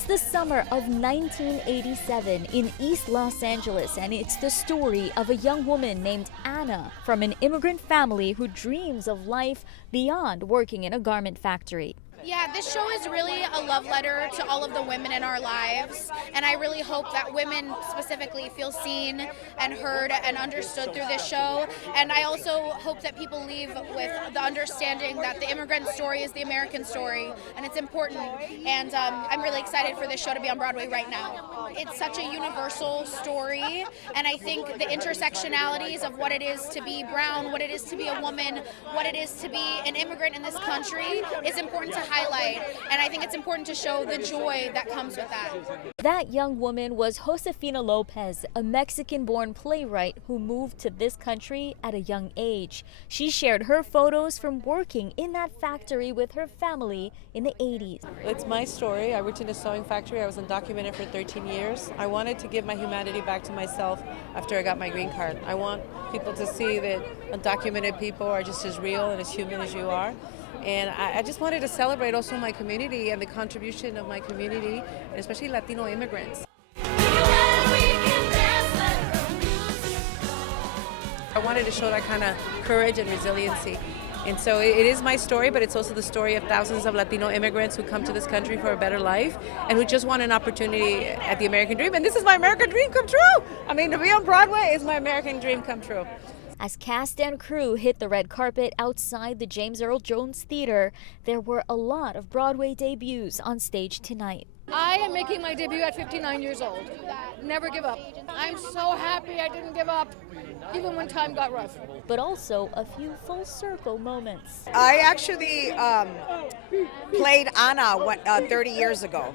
It's the summer of 1987 in East Los Angeles, and it's the story of a young woman named Anna from an immigrant family who dreams of life beyond working in a garment factory. Yeah, this show is really a love letter to all of the women in our lives, and I really hope that women specifically feel seen and heard and understood through this show. And I also hope that people leave with the understanding that the immigrant story is the American story, and it's important. And I'm really excited for this show to be on Broadway right now. It's such a universal story, and I think the intersectionalities of what it is to be brown, what it is to be a woman, what it is to be an immigrant in this country is important to highlight, and I think it's important to show the joy that comes with that. That young woman was Josefina Lopez, a Mexican-born playwright who moved to this country at a young age. She shared her photos from working in that factory with her family in the 80s. It's my story. I worked in a sewing factory. I was undocumented for 13 years. I wanted to give my humanity back to myself after I got my green card. I want people to see that undocumented people are just as real and as human as you are. And I just wanted to celebrate also my community and the contribution of my community, especially Latino immigrants. I wanted to show that kind of courage and resiliency. And so it is my story, but it's also the story of thousands of Latino immigrants who come to this country for a better life and who just want an opportunity at the American dream. And this is my American dream come true. I mean, to be on Broadway is my American dream come true. As cast and crew hit the red carpet outside the James Earl Jones Theater, there were a lot of Broadway debuts on stage tonight. I am making my debut at 59 years old. Never give up. I'm so happy I didn't give up, even when time got rough. But also a few full circle moments. I actually played Anna 30 years ago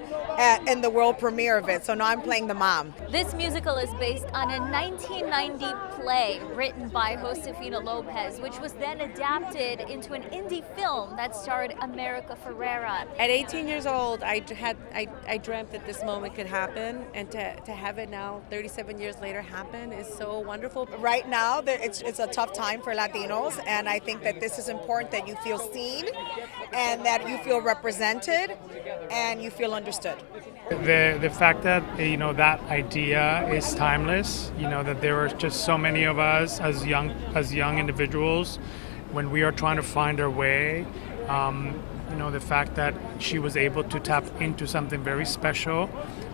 in the world premiere of it, so now I'm playing the mom. This musical is based on a 1990 play written by Josefina Lopez, which was then adapted into an indie film that starred America Ferrera. At 18 years old, I dreamt that this moment could happen, and to have it now, 37 years later, happen is so wonderful. Right now, it's a tough time for Latinos, and I think that this is important that you feel seen and that you feel represented and you feel understood. The fact that that idea is timeless, that there are just so many of us as young individuals when we are trying to find our way. The fact that she was able to tap into something very special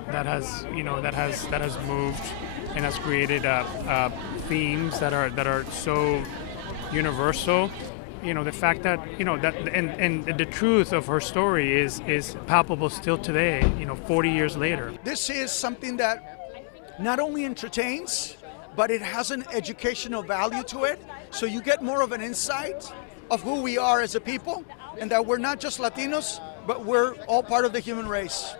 that has moved and has created themes that are so universal. The fact that and the truth of her story is palpable still today, 40 years later. This is something that not only entertains, but it has an educational value to it. So you get more of an insight of who we are as a people, and that we're not just Latinos, but we're all part of the human race.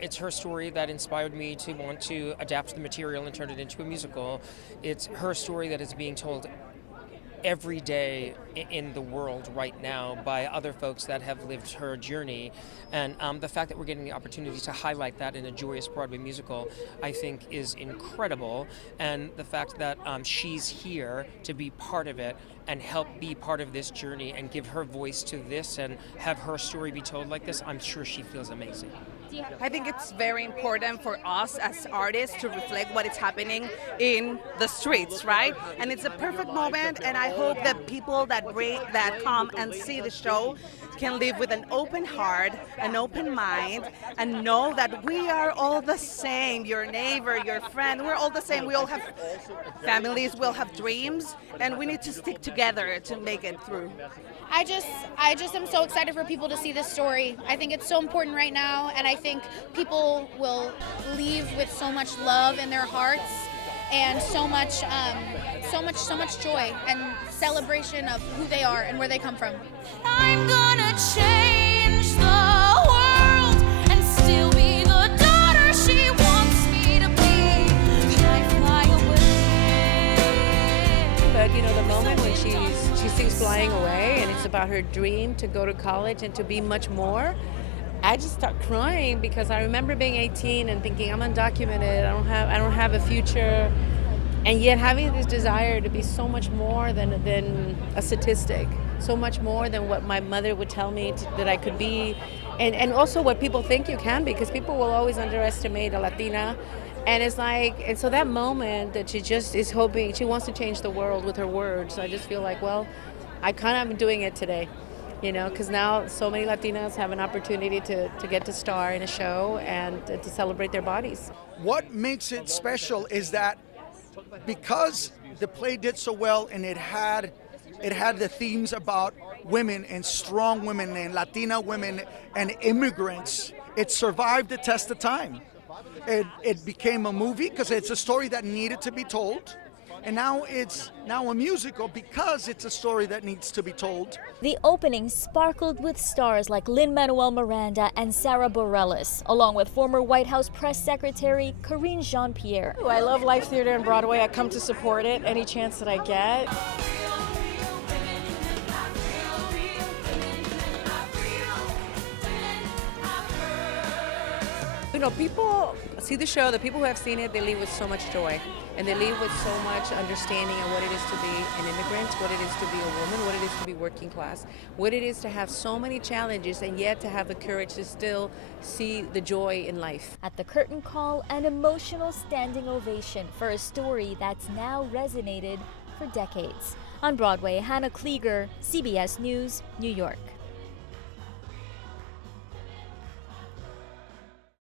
It's her story that inspired me to want to adapt the material and turn it into a musical. It's her story that is being told every day in the world right now by other folks that have lived her journey. And the fact that we're getting the opportunity to highlight that in a joyous Broadway musical, I think is incredible. And the fact that she's here to be part of it and help be part of this journey and give her voice to this and have her story be told like this, I'm sure she feels amazing. I think it's very important for us as artists to reflect what is happening in the streets, right? And it's a perfect moment, and I hope that people that come and see the show can live with an open heart, an open mind, and know that we are all the same. Your neighbor, your friend, we're all the same. We all have families, we all have dreams, and we need to stick together to make it through. I just am so excited for people to see this story. I think it's so important right now, and I think people will leave with so much love in their hearts and so much joy and celebration of who they are and where they come from. I'm gonna change the world and still be the daughter she wants me to be. Should I fly away? But the moment when she sings Flying Away, and it's about her dream to go to college and to be much more, I just start crying because I remember being 18 and thinking I'm undocumented, I don't have a future. and yet having this desire to be so much more than a statistic, so much more than what my mother would tell me that I could be, and also what people think you can be, because people will always underestimate a Latina. And it's like, and so that moment that she just is hoping, she wants to change the world with her words. I just feel like, well, I kind of am doing it today, you know, because now so many Latinas have an opportunity to get to star in a show and to celebrate their bodies. What makes it special is that because the play did so well and it had the themes about women and strong women and Latina women and immigrants, it survived the test of time. It became a movie because it's a story that needed to be told. And now it's a musical because it's a story that needs to be told. The opening sparkled with stars like Lin-Manuel Miranda and Sarah Bareilles, along with former White House Press Secretary Karine Jean-Pierre. I love live theater and Broadway. I come to support it any chance that I get. You know, people see the show, the people who have seen it, they leave with so much joy. And they leave with so much understanding of what it is to be an immigrant, what it is to be a woman, what it is to be working class, what it is to have so many challenges and yet to have the courage to still see the joy in life. At the curtain call, an emotional standing ovation for a story that's now resonated for decades. On Broadway, Hannah Kliger, CBS News, New York.